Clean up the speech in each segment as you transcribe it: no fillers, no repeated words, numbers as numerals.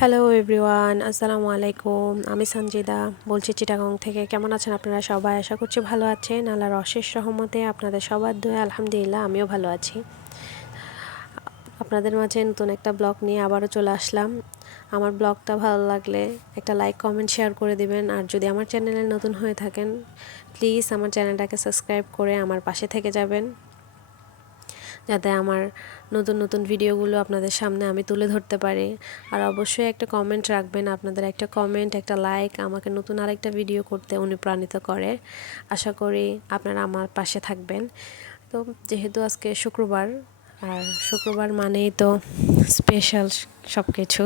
Hello everyone, আসসালামু আলাইকুম। আমি সঞ্জিদা বলছি চিটাগং থেকে। কেমন আছেন আপনারা সবাই? আশা করছি ভালো আছেন। আল্লাহর অশেষ রহমতে আপনাদের সবার দোয়া আলহামদুলিল্লাহ আমিও ভালো আছি। আপনাদের মাঝে নতুন একটা ব্লগ নিয়ে আবারও চলে আসলাম। আমার ব্লগটা ভালো লাগলে একটা লাইক কমেন্ট শেয়ার করে দিবেন। আর যদি আমার চ্যানেলে নতুন হয়ে থাকেন প্লিজ আমার চ্যানেলটাকে সাবস্ক্রাইব করে আমার পাশে থেকে যাবেন, যাতে আমার নতুন নতুন ভিডিওগুলো আপনাদের সামনে আমি তুলে ধরতে পারি। আর অবশ্যই একটা কমেন্ট রাখবেন। আপনাদের একটা কমেন্ট, একটা লাইক আমাকে নতুন আরেকটা ভিডিও করতে অনুপ্রাণিত করে। আশা করি আপনারা আমার পাশে থাকবেন। তো যেহেতু আজকে শুক্রবার, আর শুক্রবার মানেই তো স্পেশাল সব কিছু।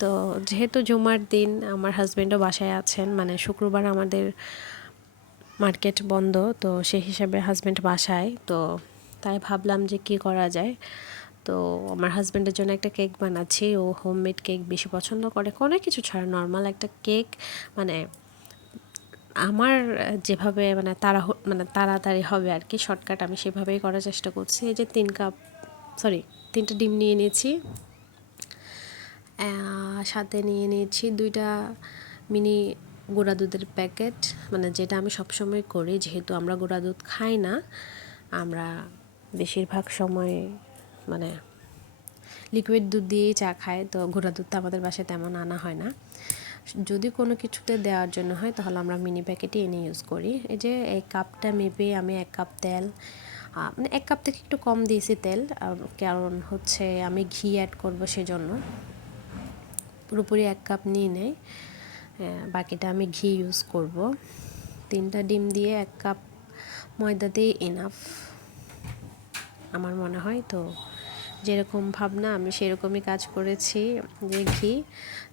তো যেহেতু জুমার দিন আমার হাজব্যান্ডও বাসায় আছেন, মানে শুক্রবার আমাদের মার্কেট বন্ধ, তো সেই হিসাবে হাজব্যান্ড বাসায়, তো তাই ভাবলাম যে কী করা যায়। তো আমার হাজব্যান্ডের জন্য একটা কেক বানাচ্ছি। ও হোমমেড কেক বেশি পছন্দ করে, কোনো কিছু ছাড়া নর্মাল একটা কেক, মানে আমার যেভাবে মানে তাড়াতাড়ি হবে আর কি, শর্টকাট, আমি সেভাবেই করার চেষ্টা করছি। এই যে 3টা ডিম নিয়ে নিয়েছি, সাথে নিয়ে নিয়েছি 2টা মিনি গুঁড়া দুধের প্যাকেট, মানে যেটা আমি সবসময় করি। যেহেতু আমরা গুঁড়া দুধ খাই না, আমরা বেশিরভাগ সময় মানে লিকুইড দুধ দিয়েই চা খাই, তো গুঁড়া দুধটা আমাদের বাসায় তেমন আনা হয় না। যদি কোনো কিছুতে দেওয়ার জন্য হয় তাহলে আমরা মিনি প্যাকেটই এনে ইউজ করি। এই যে এই কাপটা মেপে আমি 1 কাপ তেল, মানে 1 কাপ থেকে একটু কম দিয়েছি তেল, কারণ হচ্ছে আমি ঘি অ্যাড করবো, সেজন্য পুরোপুরি 1 কাপ নিয়ে নেই, বাকিটা আমি ঘি ইউজ করব। 3টা ডিম দিয়ে 1 কাপ ময়দাতেই এনাফ আমার মনে হয়। তো যেরকম ভাবনা আমি সেরকমই কাজ করেছি, যে ঘি,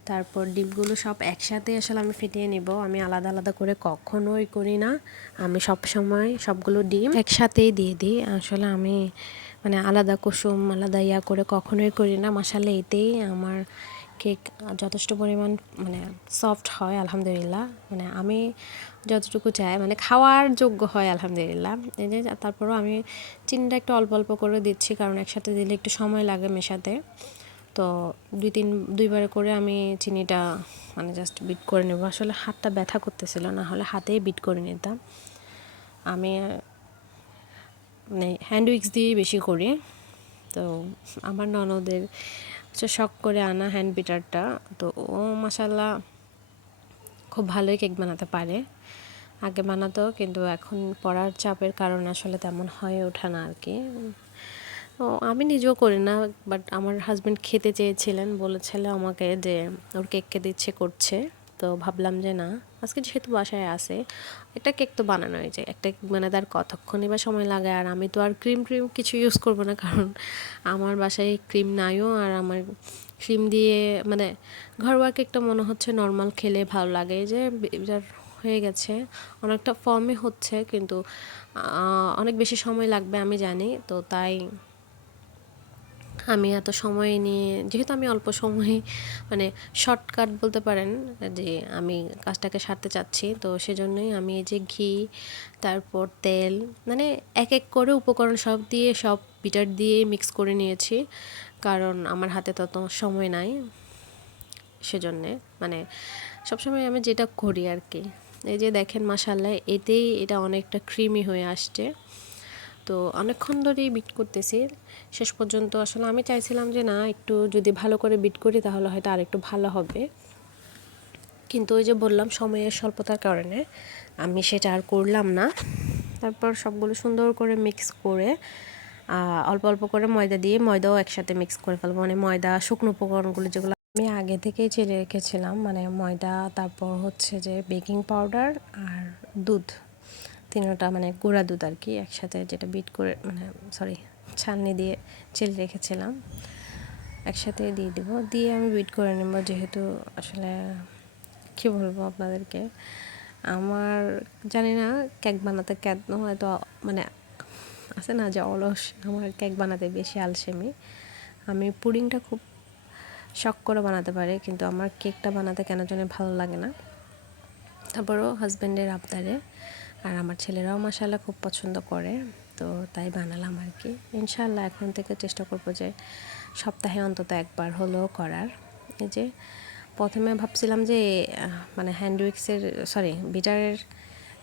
তারপর ডিমগুলো সব একসাথে আসলে আমি ফেটিয়ে নেব। আমি আলাদা আলাদা করে কখনোই করি না, আমি সব সময় সবগুলো ডিম একসাথেই দিয়ে দিই। আসলে আমি মানে আলাদা কুসুম আলাদা করে কখনোই করি না। মাশাআল্লাহ, এতেই আমার কেক যথেষ্ট পরিমাণ মানে সফট হয় আলহামদুলিল্লাহ। মানে আমি যতটুকু চাই মানে খাওয়ার যোগ্য হয় আলহামদুলিল্লাহ। এই যে তারপরও আমি চিনিটা একটু অল্প অল্প করে দিচ্ছি, কারণ একসাথে দিলে একটু সময় লাগে মেশাতে। তো 2-3 করে আমি চিনিটা মানে জাস্ট বিট করে নেব। আসলে হাতটা ব্যথা করতেছিল, না হলে হাতেই বিট করে নিতাম। আমি মানে হ্যান্ড উইক্স দিয়ে বেশি করি। তো আমার ননদের শখ করে আনা হ্যান্ড বিটারটা, তো ও মাশাআল্লাহ খুব ভালোই কেক বানাতে পারে। আগে বানাতো, কিন্তু এখন পড়ার চাপের কারণে আসলে তেমন হয়ে ওঠে না আর কি। তো আমি নিজেও করি না, বাট আমার হাজব্যান্ড খেতে চেয়েছিলেন, বলেছিল আমাকে যে ওর কেক খেতে ইচ্ছে করছে। তো ভাবলাম যে না, আজকে যেহেতু বাসায় আসে একটা কেক তো বানানো হয়েছে, একটা কেক বানাতে আর কতক্ষণই বা সময় লাগে। আর আমি তো আর ক্রিম কিছু ইউজ করবো না, কারণ আমার বাসায় ক্রিম নাইও। আর আমার ক্রিম দিয়ে মানে ঘরোয়া কেকটা মনে হচ্ছে নর্মাল খেলে ভালো লাগে। এই যে এটার হয়ে গেছে, অনেকটা ফর্মে হচ্ছে, কিন্তু অনেক বেশি সময় লাগবে আমি জানি। তো তাই আমি এত সময় নিয়ে, যেহেতু আমি অল্প সময়ে মানে শর্টকাট বলতে পারেন, যে আমি কাজটাকে সারতে চাচ্ছি, তো সেজন্যই আমি এই যে ঘি, তারপর তেল, মানে এক এক করে উপকরণ সব দিয়ে সব বিটার দিয়ে মিক্স করে নিয়েছি, কারণ আমার হাতে তত সময় নাই। সেজন্যে মানে সবসময় আমি যেটা করি আর কি। এই যে দেখেন মাশাআল্লাহ, এতেই এটা অনেকটা ক্রিমি হয়ে আসছে। তো অনেকক্ষণ ধরেই বিট করতেছি, শেষ পর্যন্ত আসলে আমি চাইছিলাম যে না, একটু যদি ভালো করে বিট করি তাহলে হয়তো আরেকটু ভালো হবে, কিন্তু ওই যে বললাম সময়ের স্বল্পতার কারণে আমি সেটা আর করলাম না। তারপর সবগুলো সুন্দর করে মিক্স করে অল্প অল্প করে ময়দা দিয়ে, ময়দাও একসাথে মিক্স করে ফেলবো, মানে ময়দা শুকনো উপকরণগুলো যেগুলো আমি আগে থেকেই চেলে রেখেছিলাম, মানে ময়দা, তারপর হচ্ছে যে বেকিং পাউডার আর দুধ, তিনটা মানে গুঁড়া দুধ আর কি, একসাথে যেটা বিট করে মানে ছালনি দিয়ে চেলে রেখেছিলাম, একসাথে দিয়ে দিব, দিয়ে আমি বিট করে নেব। যেহেতু আসলে কী বলবো আপনাদেরকে, আমার জানি না কেক বানাতে কেন হয়তো মানে আছে না যে অলস, আমার কেক বানাতে বেশি আলসেমি। আমি পুডিংটা খুব শখ করে বানাতে পারি, কিন্তু আমার কেকটা বানাতে কেন জানি ভালো লাগে না। তারপরও হাজব্যান্ডের আবদারে, আর আমার ছেলেরাও মাশাআল্লাহ খুব পছন্দ করে, তো তাই বানালাম আর কি। ইনশাআল্লাহ এখন থেকে চেষ্টা করব যে সপ্তাহে অন্তত একবার হলেও করার। এই যে প্রথমে ভাবছিলাম যে মানে বিটারের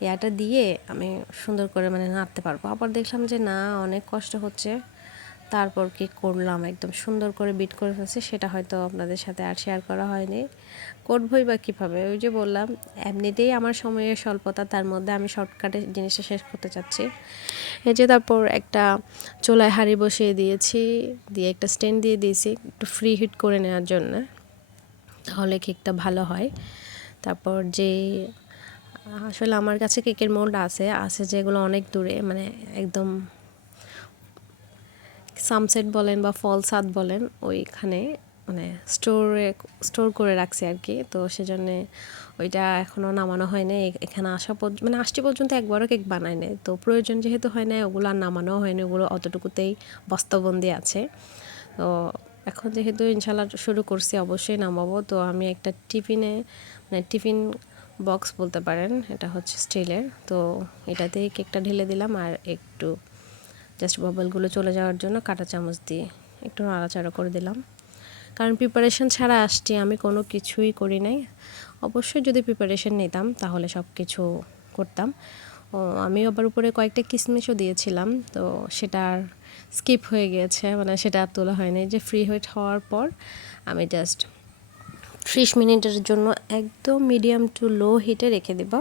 ইয়াটা দিয়ে আমি সুন্দর করে মানে নাড়তে পারবো, আবার দেখলাম যে না, অনেক কষ্ট হচ্ছে। তারপর কি করলাম, একদম সুন্দর করে বিট করে ফেলছি। সেটা হয়তো আপনাদের সাথে আর শেয়ার করা হয়নি। করবই বা কীভাবে, ওই যে বললাম এমনিতেই আমার সময়ের স্বল্পতা, তার মধ্যে আমি শর্টকাটে জিনিসটা শেষ করতে চাচ্ছি। এই যে তারপর একটা চুলায় হাঁড়ি বসিয়ে দিয়েছি, দিয়ে একটা স্ট্যান্ড দিয়ে দিয়েছি একটু ফ্রি হিট করে নেওয়ার জন্য, তাহলে কেকটা ভালো হয়। তারপর যে আসলে আমার কাছে কেকের মোল্ড আছে যেগুলো অনেক দূরে, মানে একদম সামসেট বলেন বা ফলসাদ বলেন, ওইখানে মানে স্টোর করে রাখছি আর কি। তো সেজন্যে ওইটা এখনও নামানো হয় না। এখানে আসছি পর্যন্ত একবারও কেক বানায় নাই। তো প্রয়োজন যেহেতু হয় না, ওগুলো আর নামানোও হয়নি, ওগুলো অতটুকুতেই বস্তাবন্দি আছে। তো এখন যেহেতু ইনশাল্লাহ শুরু করছি, অবশ্যই নামাবো। তো আমি একটা মানে টিফিন বক্স বলতে পারেন, এটা হচ্ছে স্টিলের। তো এটাতেই কেকটা ঢেলে দিলাম, আর একটু জাস্ট বাবলগুলো চলে যাওয়ার জন্য কাঁটা চামচ দিয়ে একটু নাড়াচাড়া করে দিলাম। কারণ প্রিপারেশন ছাড়া আসছি, আমি কোনো কিছুই করি নাই। অবশ্যই যদি প্রিপারেশন নিতাম তাহলে সব কিছু করতাম। আমি আবার উপরে কয়েকটা কিশমিশও দিয়েছিলাম, তো সেটা আর স্কিপ হয়ে গিয়েছে, মানে সেটা আর তোলা হয়নি। যে ফ্রি হিট হওয়ার পর আমি জাস্ট 30 মিনিটের জন্য একদম মিডিয়াম টু লো হিটে রেখে দেব।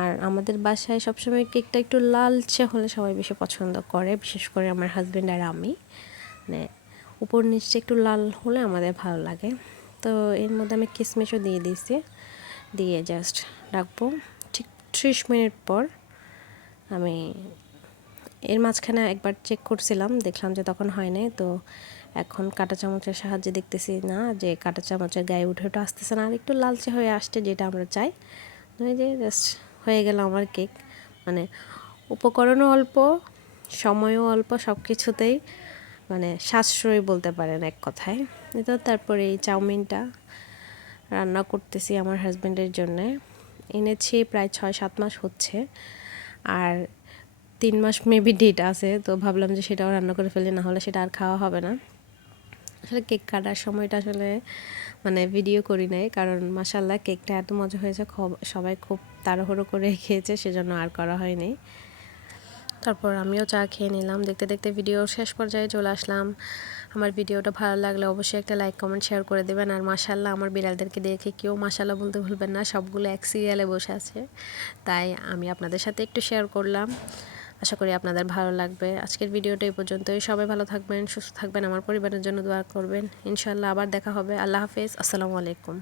আর আমাদের বাসায় সবসময় কেকটা একটু লালচে হলে সবাই বেশি পছন্দ করে, বিশেষ করে আমার হাজব্যান্ড আর আমি। মানে উপর নিচটা একটু লাল হলে আমাদের ভালো লাগে। তো এর মধ্যে আমি কিশমিশও দিয়ে দিয়েছি, দিয়ে জাস্ট রাখবো। ঠিক 30 মিনিট পর আমি এর মাঝখানে একবার চেক করছিলাম, দেখলাম যে তখন হয় নাই। তো এখন কাঁটা চামচের সাহায্যে দেখতেছি না যে কাঁটা চামচের গায়ে উঠে ওঠে আসতেছে না, আর একটু লালচে হয়ে আসছে, যেটা আমরা চাই। ওই যে জাস্ট হয়ে গেল আমার কেক। মানে উপকরণও অল্প, সময়ও অল্প, সব কিছুতেই মানে সাশ্রয়ী বলতে পারেন এক কথায়। তো তারপরে এই চাউমিনটা রান্না করতেছি আমার হাজব্যান্ডের জন্যে। এনেছি প্রায় 6-7 মাস হচ্ছে, আর 3 মাস মেবি ডেট আছে। তো ভাবলাম যে সেটাও রান্না করে ফেলি, না হলে সেটা আর খাওয়া হবে না। আসলে কেক কাটার সময়টা আসলে মানে ভিডিও করি নাই, কারণ মাশাল্লাহ কেকটা এত মজা হয়েছে, সবাই খুব তাড়াহুড়ো করে খেয়েছে, সেজন্য আর করা হয়নি। তারপর আমিও চা খেয়ে নিলাম। দেখতে দেখতে ভিডিও শেষ পর্যায়ে চলে আসলাম। আমার ভিডিওটা ভালো লাগলে অবশ্যই একটা লাইক কমেন্ট শেয়ার করে দেবেন। আর মাশাল্লাহ আমার বিড়ালদেরকে দেখে কেউ মাশাল্লাহ বলতে ভুলবেন না, সবগুলো এক সিরিয়ালে বসে আছে, তাই আমি আপনাদের সাথে একটু শেয়ার করলাম। আশা করি আপনাদের ভালো লাগবে। আজকের ভিডিওটা এই পর্যন্তই। সবাই ভালো থাকবেন, সুস্থ থাকবেন, আমার পরিবারের জন্য দোয়া করবেন। ইনশাল্লাহ আবার দেখা হবে। আল্লাহ হাফেজ, আসসালামু আলাইকুম।